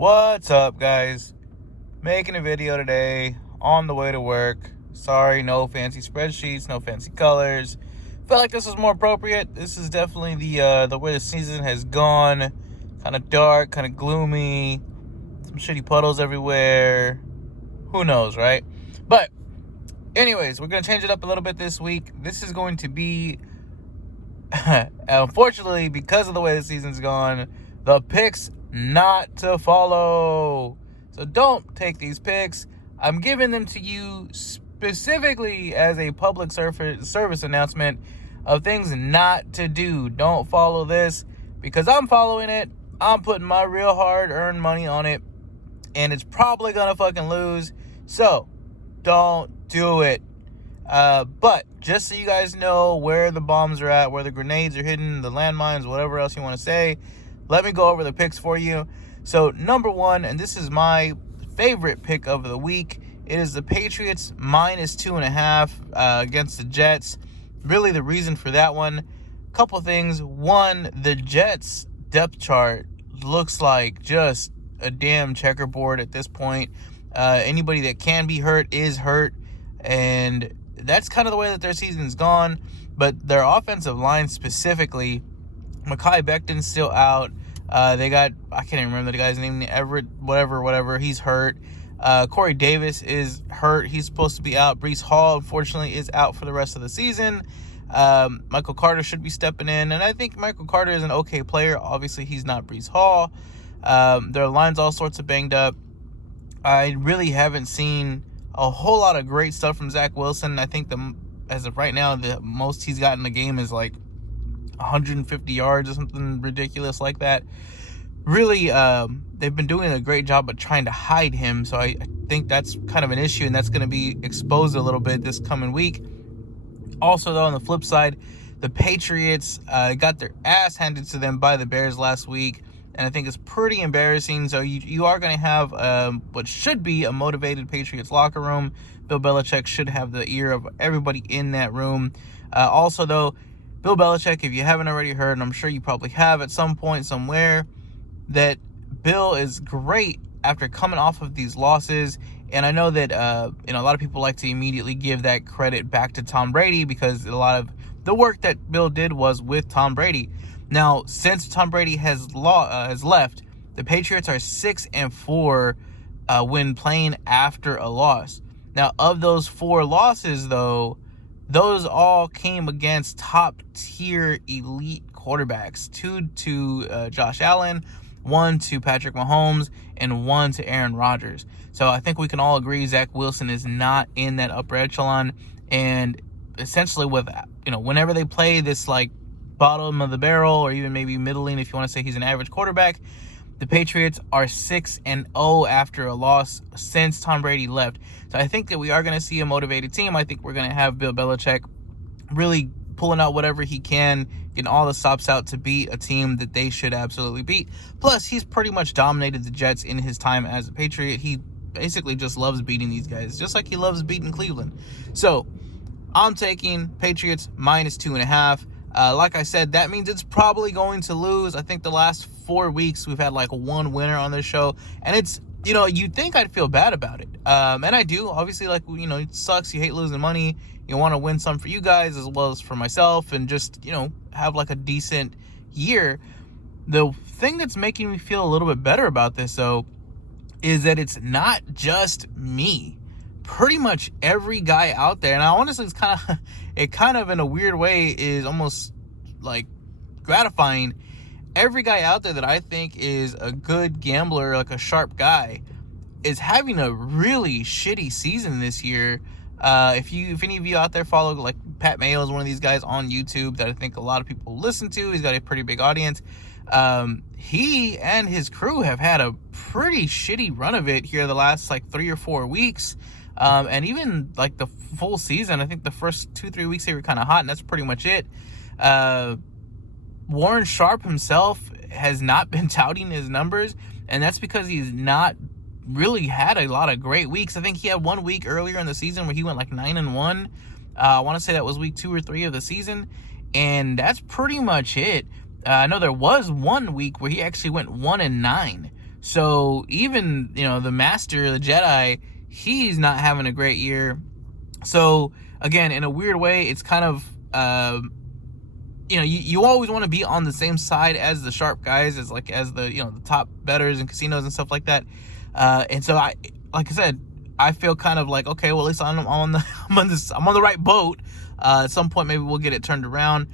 What's up, guys? Making a video today on the way to work. Sorry, no fancy spreadsheets, no fancy colors. Felt like this was more appropriate. This is definitely the way the season has gone. Kind of dark, kind of gloomy. Some shitty puddles everywhere. Who knows, right? But anyways, we're gonna change it up a little bit this week. This is going to be, unfortunately, because of the way the season's gone, the picks not to follow. So don't take these picks. I'm giving them to you specifically as a public service announcement of things not to do. Don't follow this because I'm following it. I'm putting my real hard-earned money on it, and it's probably gonna fucking lose. So don't do it. But just so you guys know where the bombs are at, where the grenades are hidden, the landmines, whatever else you want to say, let me go over the picks for you. So number one, and this is my favorite pick of the week, it is the Patriots minus 2.5 against the Jets. Really the reason for that one, couple things. One, the Jets depth chart looks like just a damn checkerboard at this point. Anybody that can be hurt is hurt, and that's kind of the way that their season's gone. But their offensive line specifically, Mekhi Becton's still out. They got, I can't even remember the guy's name, Everett, whatever, he's hurt. Corey Davis is hurt. He's supposed to be out. Breece Hall, unfortunately, is out for the rest of the season. Michael Carter should be stepping in, and I think Michael Carter is an okay player. Obviously, he's not Breece Hall. Their line's all sorts of banged up. I really haven't seen a whole lot of great stuff from Zach Wilson. I think as of right now, the most he's gotten in the game is like 150 yards or something ridiculous like that. Really, they've been doing a great job of trying to hide him, so I think that's kind of an issue, and that's going to be exposed a little bit this coming week. Also, though, on the flip side, the Patriots got their ass handed to them by the Bears last week, and I think it's pretty embarrassing. So you are going to have what should be a motivated Patriots locker room. Bill Belichick should have the ear of everybody in that room. Also, though, Bill Belichick, if you haven't already heard, and I'm sure you probably have at some point somewhere, that Bill is great after coming off of these losses. And I know that a lot of people like to immediately give that credit back to Tom Brady because a lot of the work that Bill did was with Tom Brady. Now, since Tom Brady has left, the Patriots are 6-4 when playing after a loss. Now, of those 4 losses, though, those all came against top-tier elite quarterbacks. 2 to Josh Allen, 1 to Patrick Mahomes, and 1 to Aaron Rodgers. So I think we can all agree Zach Wilson is not in that upper echelon. And essentially, with whenever they play this like bottom of the barrel, or even maybe middling, if you want to say he's an average quarterback, the Patriots are 6-0 after a loss since Tom Brady left. So I think that we are going to see a motivated team. I think we're going to have Bill Belichick really pulling out whatever he can, getting all the stops out to beat a team that they should absolutely beat. Plus, he's pretty much dominated the Jets in his time as a Patriot. He basically just loves beating these guys, just like he loves beating Cleveland. So I'm taking Patriots minus 2.5. Like I said, that means it's probably going to lose. I think the last 4 weeks we've had like one winner on this show, and it's, you'd think I'd feel bad about it. And I do. Obviously, like, it sucks. You hate losing money. You want to win some for you guys as well as for myself, and just, have like a decent year. The thing that's making me feel a little bit better about this, though, is that it's not just me. Pretty much every guy out there, and I honestly, it kind of in a weird way is almost like gratifying. Every guy out there that I think is a good gambler, like a sharp guy, is having a really shitty season this year. If any of you out there follow, like Pat Mayo is one of these guys on YouTube that I think a lot of people listen to. He's got a pretty big audience. He and his crew have had a pretty shitty run of it here the last like 3 or 4 weeks. And even like the full season, I think the first 2-3 weeks they were kind of hot, and that's pretty much it. Warren Sharp himself has not been touting his numbers, and that's because he's not really had a lot of great weeks. I think he had 1 week earlier in the season where he went like 9-1. I want to say that was week 2 or 3 of the season, and that's pretty much it. I know there was 1 week where he actually went 1-9. So even, the master, the Jedi, he's not having a great year. So again, in a weird way, it's kind of, you always want to be on the same side as the sharp guys, as the, the top bettors and casinos and stuff like that. And so like I said, I feel kind of like, okay, well, at least I'm on the right boat. At some point, maybe we'll get it turned around.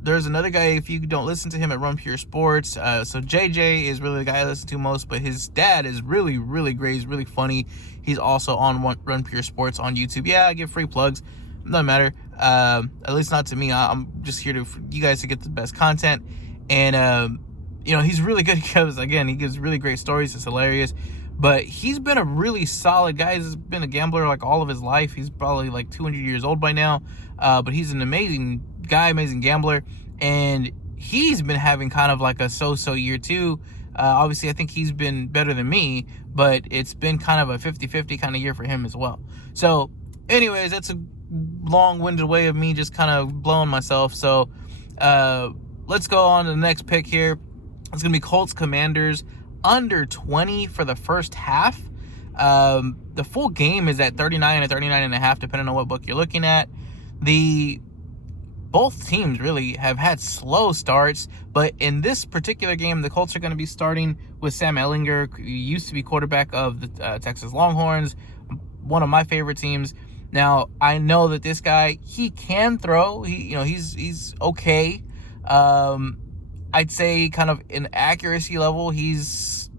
There's another guy, if you don't listen to him, at Run Pure Sports. So JJ is really the guy I listen to most, but his dad is really, really great. He's really funny. He's also on Run Pure Sports on YouTube. Yeah, I give free plugs. Doesn't matter. At least not to me. I'm just here for you guys to get the best content. And, he's really good because, again, he gives really great stories. It's hilarious. But he's been a really solid guy. He's been a gambler like all of his life. He's probably like 200 years old by now. But he's an amazing guy, amazing gambler. And he's been having kind of like a so-so year too. Obviously, I think he's been better than me, but it's been kind of a 50-50 kind of year for him as well. So anyways, that's a long-winded way of me just kind of blowing myself. So let's go on to the next pick here. It's going to be Colts Commanders under 20 for the first half. The full game is at 39 or 39.5, depending on what book you're looking at. Both teams really have had slow starts, but in this particular game, the Colts are going to be starting with Sam Ehlinger, who used to be quarterback of the Texas Longhorns, one of my favorite teams. Now, I know that this guy, he can throw. He's okay. I'd say kind of in accuracy level, he's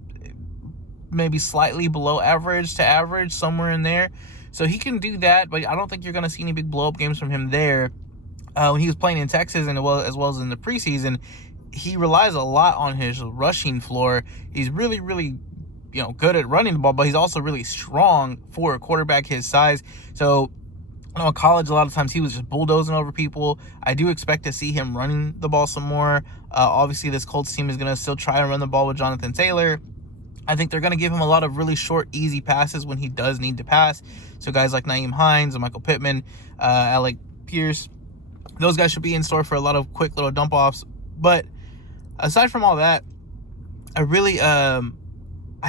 maybe slightly below average to average, somewhere in there. So he can do that, but I don't think you're going to see any big blow-up games from him there. When he was playing in Texas and as well as in the preseason, he relies a lot on his rushing floor. He's really, really, good at running the ball, but he's also really strong for a quarterback his size. So, in college, a lot of times he was just bulldozing over people. I do expect to see him running the ball some more. Obviously, this Colts team is going to still try and run the ball with Jonathan Taylor. I think they're going to give him a lot of really short, easy passes when he does need to pass. So guys like Nyheim Hines, Michael Pittman, Alec Pierce, those guys should be in store for a lot of quick little dump-offs. But aside from all that, I really, I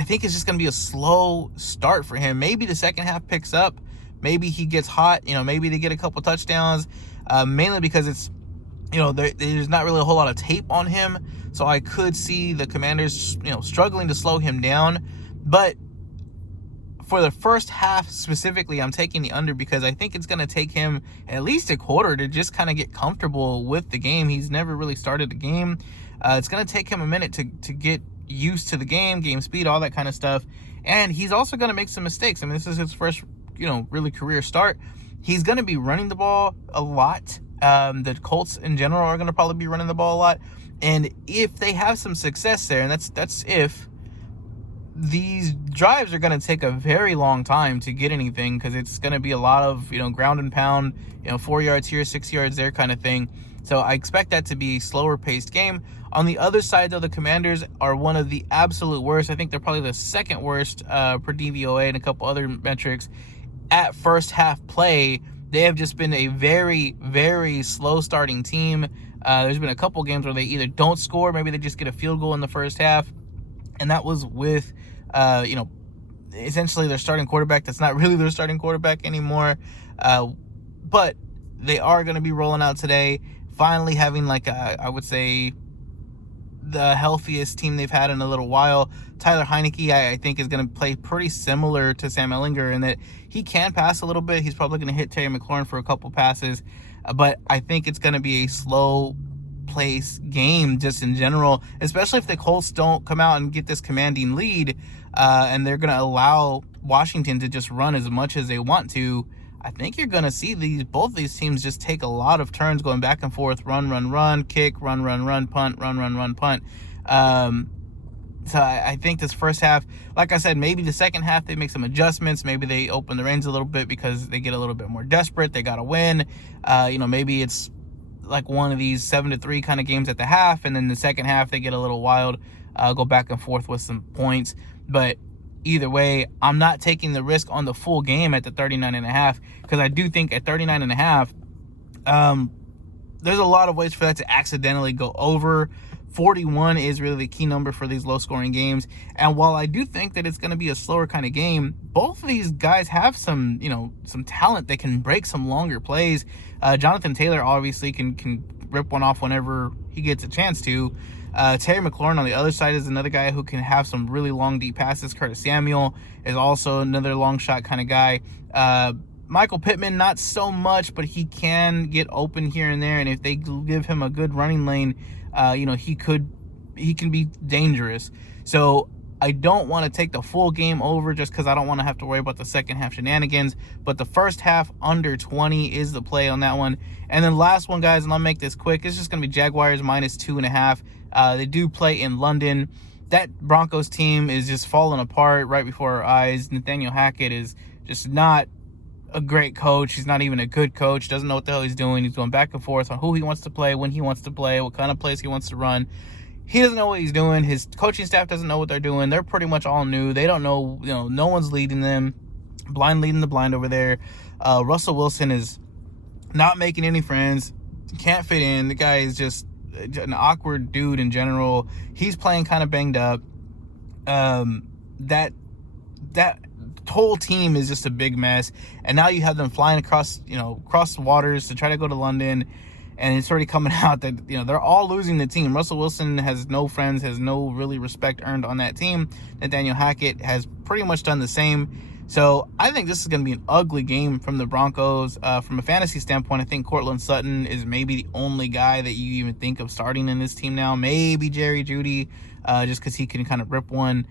think it's just going to be a slow start for him. Maybe the second half picks up. Maybe he gets hot. Maybe they get a couple touchdowns. Mainly because it's, there's not really a whole lot of tape on him. So I could see the Commanders, struggling to slow him down. But for the first half specifically, I'm taking the under because I think it's going to take him at least a quarter to just kind of get comfortable with the game. He's never really started the game. It's going to take him a minute to get used to the game speed, all that kind of stuff. And he's also going to make some mistakes. I mean, this is his first, really career start. He's going to be running the ball a lot. The Colts in general are going to probably be running the ball a lot. And if they have some success there, and that's if, these drives are going to take a very long time to get anything because it's going to be a lot of, ground and pound, 4 yards here, 6 yards there kind of thing. So I expect that to be a slower paced game. On the other side, though, the Commanders are one of the absolute worst. I think they're probably the second worst per DVOA and a couple other metrics at first half play. They have just been a very, very slow starting team. There's been a couple games where they either don't score, maybe they just get a field goal in the first half. And that was with, essentially their starting quarterback. That's not really their starting quarterback anymore. But they are going to be rolling out today. Finally having, I would say, the healthiest team they've had in a little while. Tyler Heineke, I think, is going to play pretty similar to Sam Ehlinger in that he can pass a little bit. He's probably going to hit Terry McLaurin for a couple passes. But I think it's going to be a slow place game just in general, especially if the Colts don't come out and get this commanding lead and they're going to allow Washington to just run as much as they want to. I think you're going to see both these teams just take a lot of turns going back and forth, run, kick, run, punt, run, punt. So I think this first half, like I said, maybe the second half they make some adjustments. Maybe they open the reins a little bit because they get a little bit more desperate. They got to win. Maybe it's like one of these 7-3 kind of games at the half, and then the second half they get a little wild, go back and forth with some points. But either way, I'm not taking the risk on the full game at the 39.5 because I do think at 39.5, there's a lot of ways for that to accidentally go over. 41 is really the key number for these low-scoring games. And while I do think that it's going to be a slower kind of game, both of these guys have some, some talent. They can break some longer plays. Jonathan Taylor obviously can rip one off whenever he gets a chance to. Terry McLaurin on the other side is another guy who can have some really long, deep passes. Curtis Samuel is also another long shot kind of guy. Michael Pittman, not so much, but he can get open here and there. And if they give him a good running lane, he can be dangerous. So I don't want to take the full game over just because I don't want to have to worry about the second half shenanigans. But the first half under 20 is the play on that one. And then last one, guys, and I'll make this quick. It's just going to be Jaguars minus 2.5. They do play in London. That Broncos team is just falling apart right before our eyes. Nathaniel Hackett is just not a great coach. He's not even a good coach. Doesn't know what the hell he's doing. He's going back and forth on who he wants to play, when he wants to play, what kind of plays he wants to run. He doesn't know what he's doing. His coaching staff doesn't know what they're doing. They're pretty much all new. They don't know, no one's leading them. Blind leading the blind over there. Russell Wilson is not making any friends. Can't fit in. The guy is just an awkward dude in general. He's playing kind of banged up. That whole team is just a big mess, and now you have them flying across the waters to try to go to London, and it's already coming out that they're all losing the team. Russell Wilson has no friends, has no really respect earned on that team. Nathaniel Hackett has pretty much done the same. So I think this is going to be an ugly game from the Broncos. From a fantasy standpoint, I think Cortland Sutton is maybe the only guy that you even think of starting in this team now. Maybe Jerry Jeudy, just because he can kind of rip one.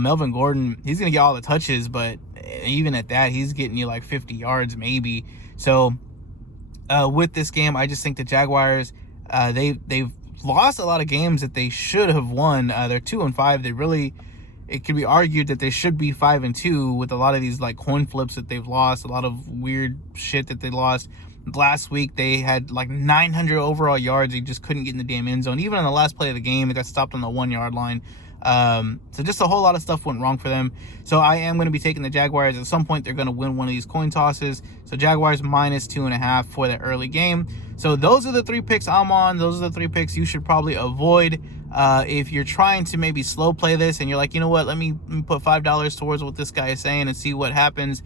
Melvin Gordon, he's going to get all the touches, but even at that, he's getting you like 50 yards maybe. So with this game, I just think the Jaguars, they've lost a lot of games that they should have won. They're 2-5. It could be argued that they should be 5-2 with a lot of these like coin flips that they've lost, a lot of weird shit that they lost. Last week, they had like 900 overall yards. They just couldn't get in the damn end zone. Even on the last play of the game, they got stopped on the 1-yard line. So just a whole lot of stuff went wrong for them. So I am going to be taking the Jaguars. At some point, they're going to win one of these coin tosses. So Jaguars minus 2.5 for that early game. So those are the 3 picks I'm on. Those are the 3 picks you should probably avoid. If you're trying to maybe slow play this and you're like, you know what, let me put $5 towards what this guy is saying and see what happens.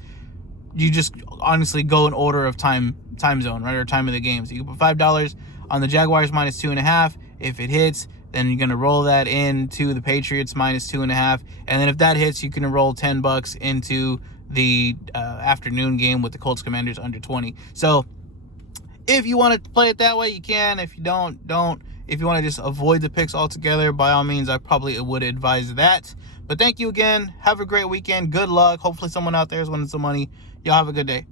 You just honestly go in order of time zone, right, or time of the game. So you can put $5 on the Jaguars minus 2.5. If it hits, then you're going to roll that into the Patriots minus 2.5. And then if that hits, you can roll $10 into the afternoon game with the Colts Commanders under 20. So if you want to play it that way, you can. If you don't. If you want to just avoid the picks altogether, by all means, I probably would advise that. But thank you again. Have a great weekend. Good luck. Hopefully someone out there is winning some money. Y'all have a good day.